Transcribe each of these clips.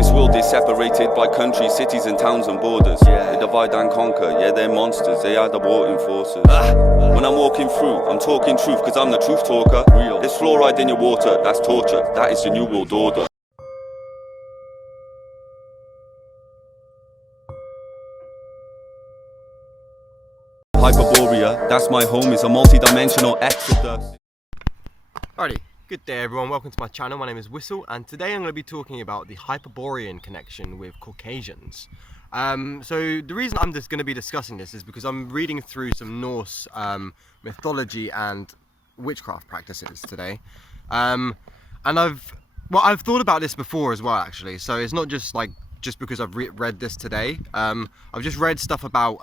This world is separated by countries, cities and towns and borders. They divide and conquer, yeah, they're monsters, they are the warring forces. When I'm walking through, I'm talking truth, cause I'm the truth talker. There's fluoride in your water, that's torture, that is the new world order. Hyperborea, that's my home, it's a multi-dimensional exodus. Alrighty, good day everyone, welcome to my channel. My name is Wysol, and today I'm going to be talking about the Hyperborean connection with Caucasians. So the reason I'm just going to be discussing this is because I'm reading through some Norse mythology and witchcraft practices today. And I've thought about this before as well, actually, so it's not just because I've read this today. I've just read stuff about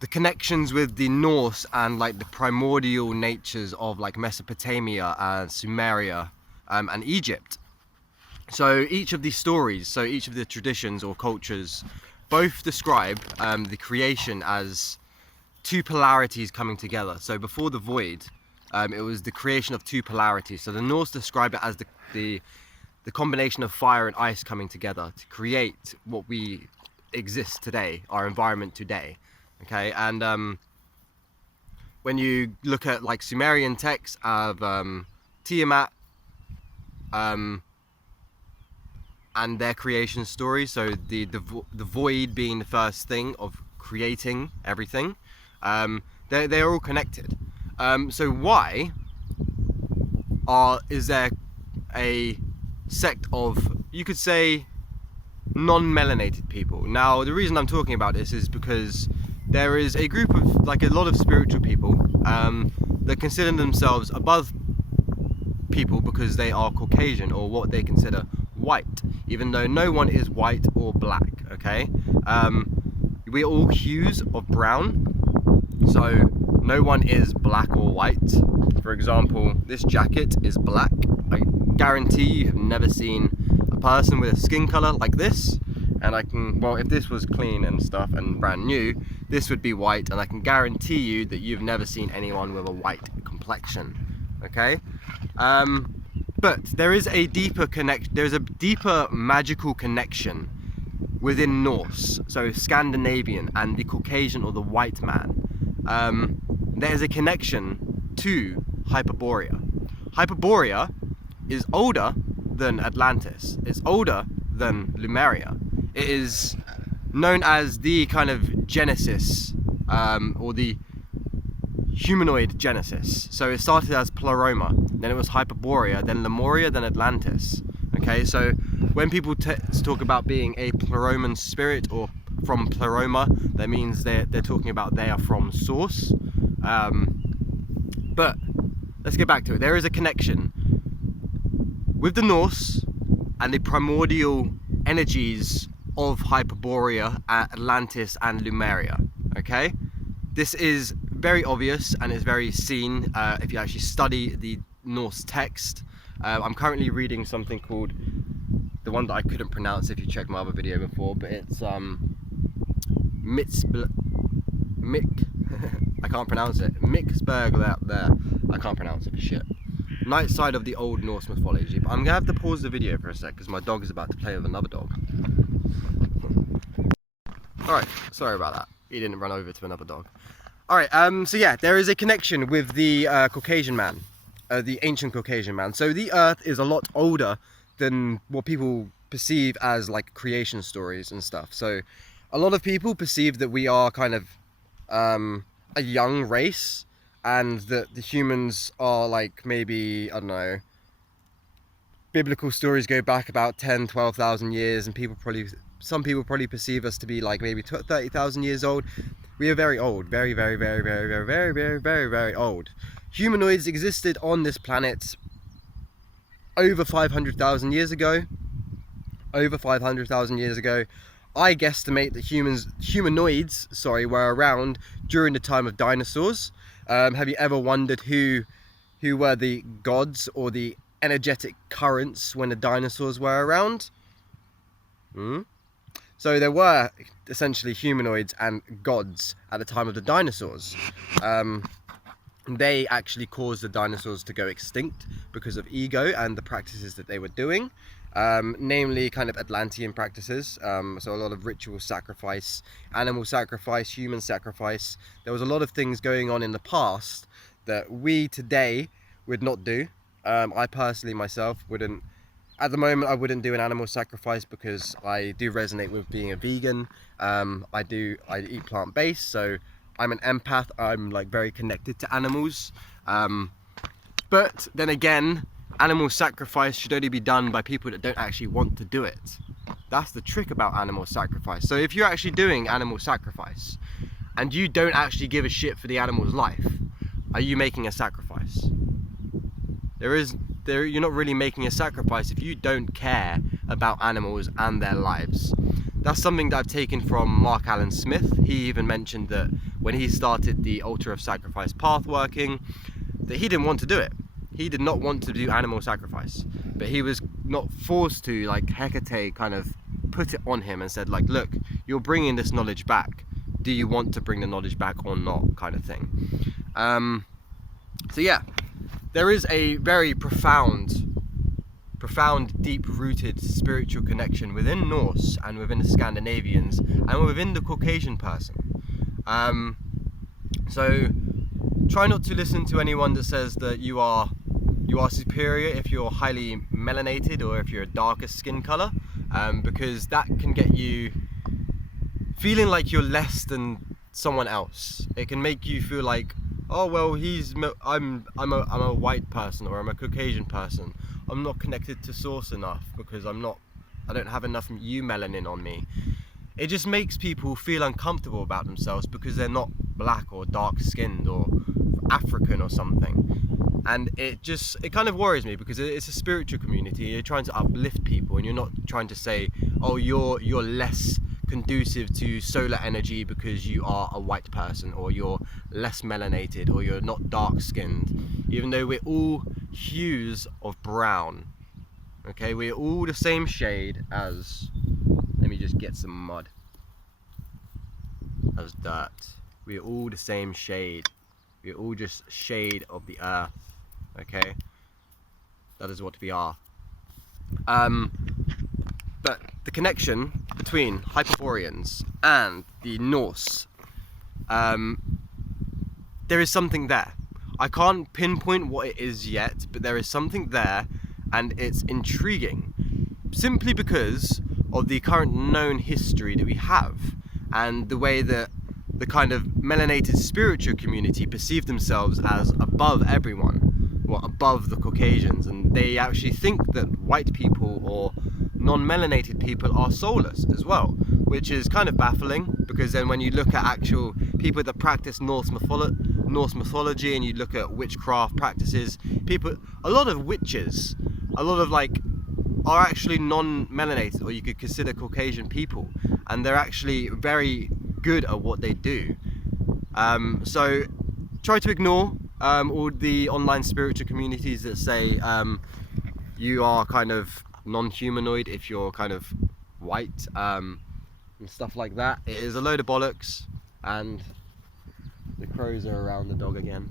the connections with the Norse and the primordial natures of Mesopotamia and Sumeria and Egypt. So each of these stories, each of the traditions or cultures, both describe the creation as two polarities coming together. So before the void, it was the creation of two polarities. So the Norse describe it as the combination of fire and ice coming together to create what we exist today, our environment today. Okay, and when you look at Sumerian texts of Tiamat and their creation story, so the void being the first thing of creating everything, they're all connected. So why is there a sect of, you could say, non-melanated people? Now the reason I'm talking about this is because there is a group of a lot of spiritual people that consider themselves above people because they are Caucasian, or what they consider white, even though no one is white or black. Okay, we're all hues of brown, so no one is black or white. For example, this jacket is black. I guarantee you have never seen a person with a skin color like this. And if this was clean and stuff and brand new, this would be white, and I can guarantee you that you've never seen anyone with a white complexion. Okay, but there is a deeper there's a deeper magical connection within Norse, so Scandinavian, and the Caucasian or the white man. There is a connection to Hyperborea. Hyperborea is older than Atlantis. It's older than Lumeria. It is known as the kind of Genesis, or the humanoid Genesis. So it started as Pleroma, then it was Hyperborea, then Lumeria, then Atlantis. Okay, so when people talk about being a Pleroman spirit or from Pleroma, that means they're talking about they are from Source. But let's get back to it. There is a connection with the Norse and the primordial energies of Hyperborea, Atlantis and Lumeria. Okay, this is very obvious and is very seen if you actually study the Norse text. I'm currently reading something called, the one that I couldn't pronounce if you checked my other video before, but it's I can't pronounce it. Mixberg out there. I can't pronounce it for shit. Night side of the old Norse mythology. But I'm gonna have to pause the video for a sec because my dog is about to play with another dog. Alright, sorry about that. He didn't run over to another dog. Alright, so yeah, there is a connection with the Caucasian man, the ancient Caucasian man. So the Earth is a lot older than what people perceive as creation stories and stuff. So a lot of people perceive that we are kind of a young race, and that the humans are maybe, I don't know, biblical stories go back about 10-12,000 years, and some people probably perceive us to be maybe 30,000 years old. We are very old, very, very, very, very, very, very, very, very, very old. Humanoids existed on this planet over 500,000 years ago. Over 500,000 years ago. I guesstimate that humanoids were around during the time of dinosaurs. Have you ever wondered who were the gods or the energetic currents when the dinosaurs were around? So there were essentially humanoids and gods at the time of the dinosaurs. They actually caused the dinosaurs to go extinct because of ego and the practices that they were doing. namely kind of Atlantean practices. So a lot of ritual sacrifice, animal sacrifice, human sacrifice. There was a lot of things going on in the past that we today would not do. I personally myself wouldn't. At the moment, I wouldn't do an animal sacrifice because I do resonate with being a vegan. I eat plant-based, so I'm an empath. I'm like very connected to animals. But then again, animal sacrifice should only be done by people that don't actually want to do it. That's the trick about animal sacrifice. So if you're actually doing animal sacrifice and you don't actually give a shit for the animal's life, are you making a sacrifice? You're not really making a sacrifice if you don't care about animals and their lives. That's something that I've taken from Mark Allen Smith. He even mentioned that when he started the altar of sacrifice path working, that he didn't want to do it. He did not want to do animal sacrifice, but he was not forced to, like Hecate kind of put it on him and said, like, look, you're bringing this knowledge back. Do you want to bring the knowledge back or not, kind of thing. So yeah, there is a very profound, deep-rooted spiritual connection within Norse and within the Scandinavians and within the Caucasian person. So try not to listen to anyone that says that you are superior if you're highly melanated or if you're a darker skin color, because that can get you feeling like you're less than someone else. It can make you feel like, oh well, I'm a white person, or I'm a Caucasian person. I'm not connected to source enough because I don't have enough melanin on me. It just makes people feel uncomfortable about themselves because they're not black or dark skinned or African or something. And it kind of worries me because it's a spiritual community. You're trying to uplift people and you're not trying to say, oh, you're less conducive to solar energy because you are a white person, or you're less melanated, or you're not dark skinned, even though we're all hues of brown. Okay, we're all the same shade as, let me just get some mud, as dirt. We're all the same shade. We're all just shade of the earth. Okay, that is what we are. But the connection between Hyperboreans and the Norse, there is something there. I can't pinpoint what it is yet, but there is something there, and it's intriguing, simply because of the current known history that we have, and the way that the kind of melanated spiritual community perceive themselves as above everyone, or above the Caucasians, and they actually think that white people or non-melanated people are soulless as well, which is kind of baffling, because then when you look at actual people that practice Norse mythology and you look at witchcraft practices, a lot of witches, are actually non-melanated, or you could consider Caucasian people, and they're actually very good at what they do. So try to ignore all the online spiritual communities that say you are kind of non-humanoid if you're kind of white, and stuff like that. It is a load of bollocks, and the crows are around the dog again.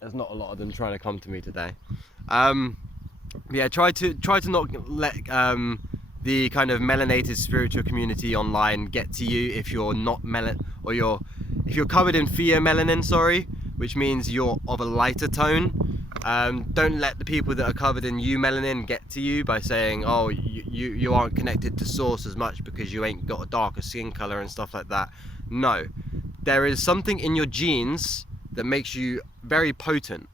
There's not a lot of them trying to come to me today. Yeah, try to not let the kind of melanated spiritual community online get to you if you're not if you're covered in pheomelanin, which means you're of a lighter tone. Don't let the people that are covered in eumelanin get to you by saying, oh, you aren't connected to source as much because you ain't got a darker skin color and stuff like that. No, there is something in your genes that makes you very potently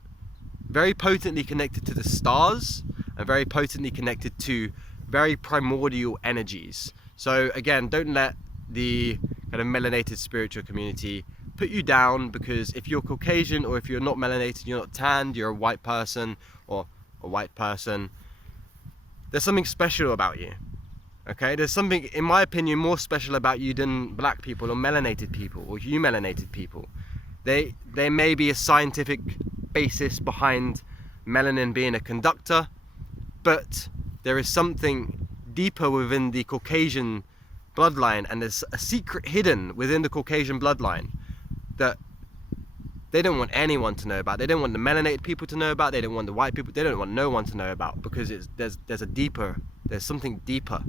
connected to the stars, and very potently connected to very primordial energies. So again, don't let the kind of melanated spiritual community put you down, because if you're Caucasian, or if you're not melanated, you're not tanned, you're a white person, or a white person, there's something special about you. Okay, there's something, in my opinion, more special about you than black people or melanated people or eumelanated people. There may be a scientific basis behind melanin being a conductor, but there is something deeper within the Caucasian bloodline, and there's a secret hidden within the Caucasian bloodline that they don't want anyone to know about. They don't want the melanated people to know about. They don't want the white people. They don't want no one to know about, because there's something deeper,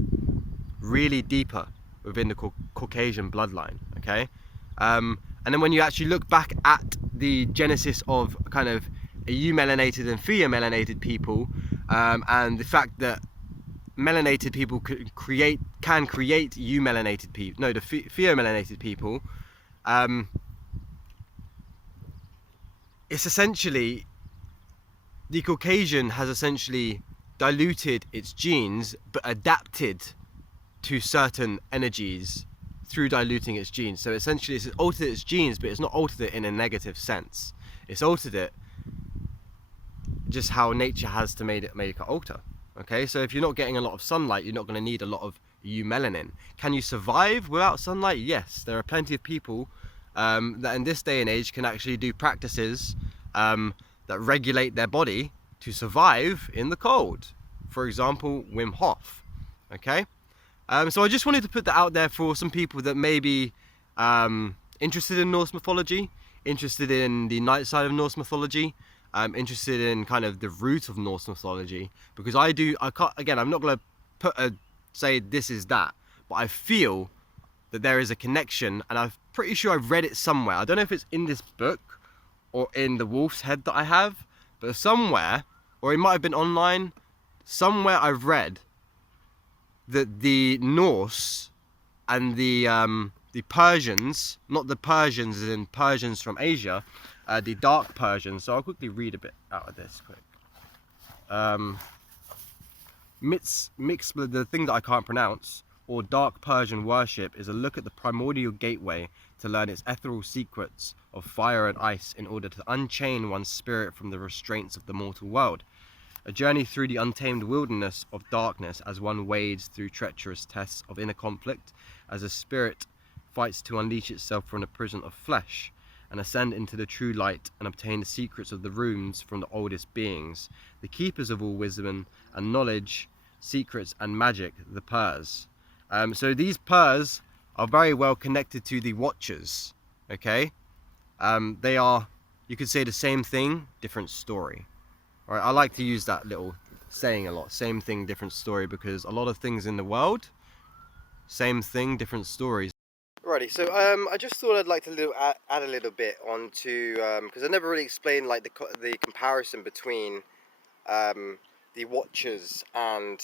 really deeper within the Caucasian bloodline. Okay, and then when you actually look back at the genesis of kind of eumelanated and pheomelanated people, and the fact that melanated people can create eumelanated people, no, the pheomelanated people, it's essentially, the Caucasian has essentially diluted its genes but adapted to certain energies through diluting its genes. So essentially it's altered its genes, but it's not altered it in a negative sense. It's altered it just how nature has to make it alter. Okay, so if you're not getting a lot of sunlight, you're not going to need a lot of eumelanin. Can you survive without sunlight? Yes, there are plenty of people that in this day and age can actually do practices that regulate their body to survive in the cold. For example, Wim Hof. Okay, so I just wanted to put that out there for some people that may be interested in Norse mythology, interested in the night side of Norse mythology, interested in kind of the root of Norse mythology, because I can't, again, I'm not going to say this is that, but I feel that there is a connection, and I'm pretty sure I've read it somewhere. I don't know if it's in this book or in the wolf's head that I have, but somewhere, or it might have been online, somewhere I've read that the Norse and the Persians, not the Persians as in Persians from Asia, the dark Persians. So I'll quickly read a bit out of this quick. The thing that I can't pronounce, or dark Persian worship, is a look at the primordial gateway to learn its ethereal secrets of fire and ice in order to unchain one's spirit from the restraints of the mortal world. A journey through the untamed wilderness of darkness as one wades through treacherous tests of inner conflict, as a spirit fights to unleash itself from the prison of flesh and ascend into the true light and obtain the secrets of the runes from the oldest beings, the keepers of all wisdom and knowledge, secrets and magic, the Purs. So these Purs are very well connected to the Watchers. Okay, they are, you could say, the same thing, different story. All right, I like to use that little saying a lot, same thing, different story, because a lot of things in the world, same thing, different stories. Alrighty, so I just thought I'd like to add a little bit onto, because I never really explained like the comparison between the Watchers and,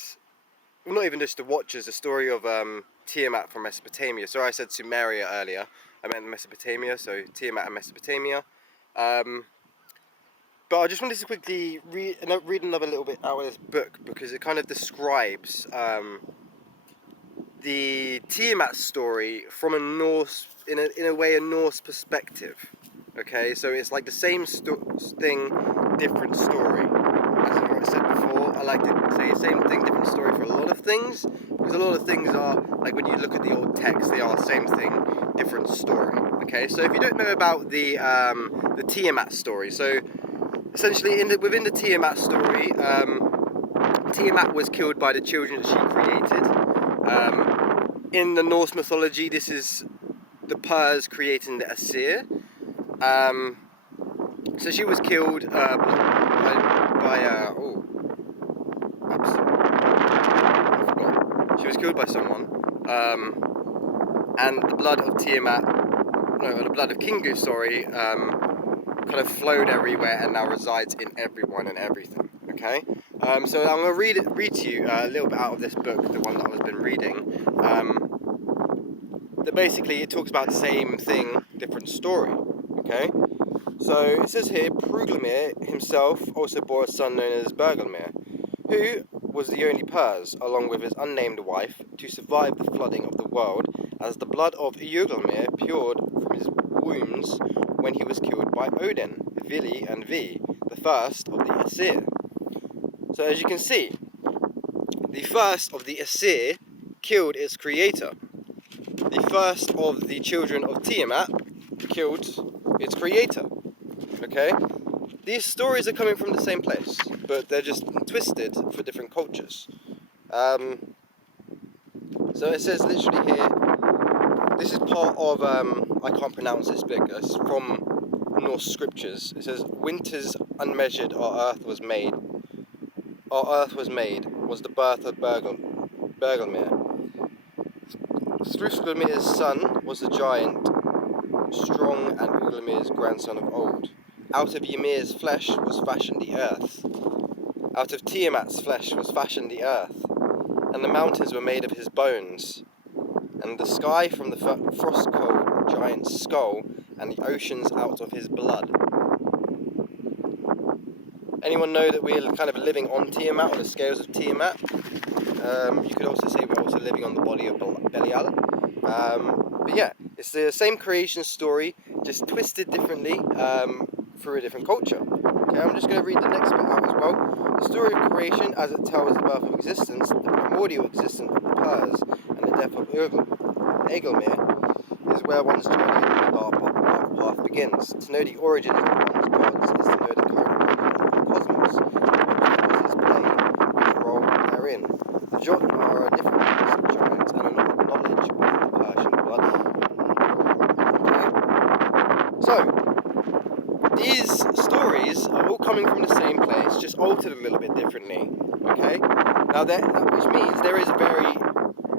well, not even just the Watchers, the story of Tiamat from Mesopotamia. Sorry, I said Sumeria earlier, I meant Mesopotamia, so Tiamat and Mesopotamia. But I just wanted to quickly read another little bit out of this book, because it kind of describes the Tiamat story from a Norse, in a way, a Norse perspective. Okay, so it's like the same thing, different story. As I've already said before, I like to say same thing, different story for a lot of things, because a lot of things are, like when you look at the old text, they are same thing, different story. Okay, so if you don't know about the Tiamat story, so essentially within the Tiamat story, Tiamat was killed by the children that she created. In the Norse mythology, this is the Purs creating the Aesir. So she was killed she was killed by someone, and the blood of the blood of Kingu, kind of flowed everywhere and now resides in everyone and everything. Okay, so I'm going to read to you a little bit out of this book, the one that I've been reading. That basically it talks about the same thing, different story. Okay, so it says here, Pruglamir himself also bore a son known as Bergelmir, who was the only Purs, along with his unnamed wife, to survive the flooding of the world, as the blood of Jögulmir poured from his wounds when he was killed by Odin, Vili and Vi, the first of the Aesir. So as you can see, the first of the Aesir killed its creator. The first of the children of Tiamat killed its creator. Okay? These stories are coming from the same place, but they're just twisted for different cultures. So it says literally here, this is part of, I can't pronounce this book, it's from Norse scriptures. It says, "Winters unmeasured our earth was made. Our earth was made, was the birth of Bergelmir. Thrustgelmir's son was the giant, strong, and Uglamir's grandson of old. Out of Ymir's flesh was fashioned the earth. Out of Tiamat's flesh was fashioned the earth, and the mountains were made of his bones, and the sky from the frost-cold giant's skull, and the oceans out of his blood." Anyone know that we're kind of living on Tiamat, on the scales of Tiamat? You could also say we're also living on the body of Belial. But yeah, it's the same creation story, just twisted differently through a different culture. Okay, I'm just going to read the next bit out as well. The story of creation, as it tells the birth of existence, the primordial existence of the Purs, and the death of Egelmir, is where one's journey in the dark path begins. To know the origins of one's gods is to know the current movement of the cosmos, which play which role therein. The Jotun are a different race of giants and a knowledge of the Persian blood. Okay. So, these stories are all coming from the same place, just altered a little bit differently. Okay? Now, which means there is a very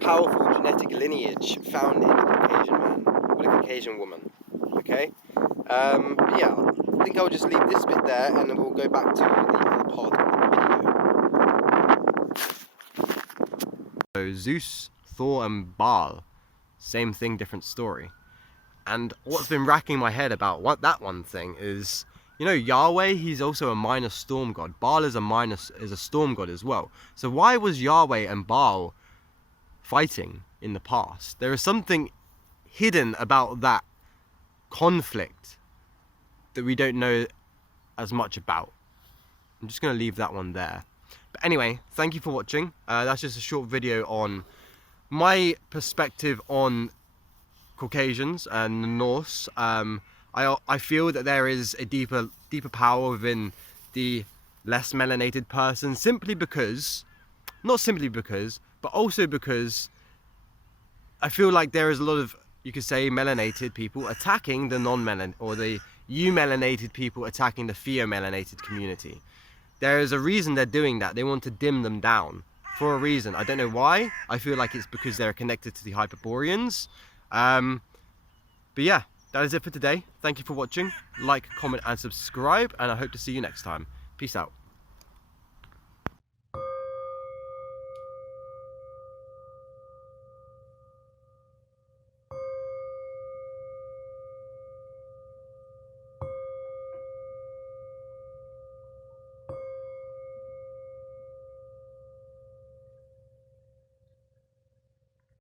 powerful genetic lineage found in the Caucasian man, or the Caucasian woman. Okay? But yeah, I think I'll just leave this bit there and then we'll go back to the other part of the video. So Zeus, Thor and Baal, same thing, different story. And what's been racking my head about that one thing is, you know, Yahweh, he's also a minor storm god. Baal is a storm god as well. So why was Yahweh and Baal fighting in the past? There is something hidden about that conflict that we don't know as much about. I'm just going to leave that one there. But anyway, thank you for watching. That's just a short video on my perspective on Caucasians and the Norse. I feel that there is a deeper power within the less melanated person, not simply because, but also because I feel like there is a lot of, you could say, melanated people attacking the non-melan, or the eumelanated people attacking the theomelanated community. There is a reason they're doing that. They want to dim them down for a reason. I don't know why. I feel like it's because they're connected to the Hyperboreans. But yeah, that is it for today. Thank you for watching. Like, comment and subscribe, and I hope to see you next time. Peace out.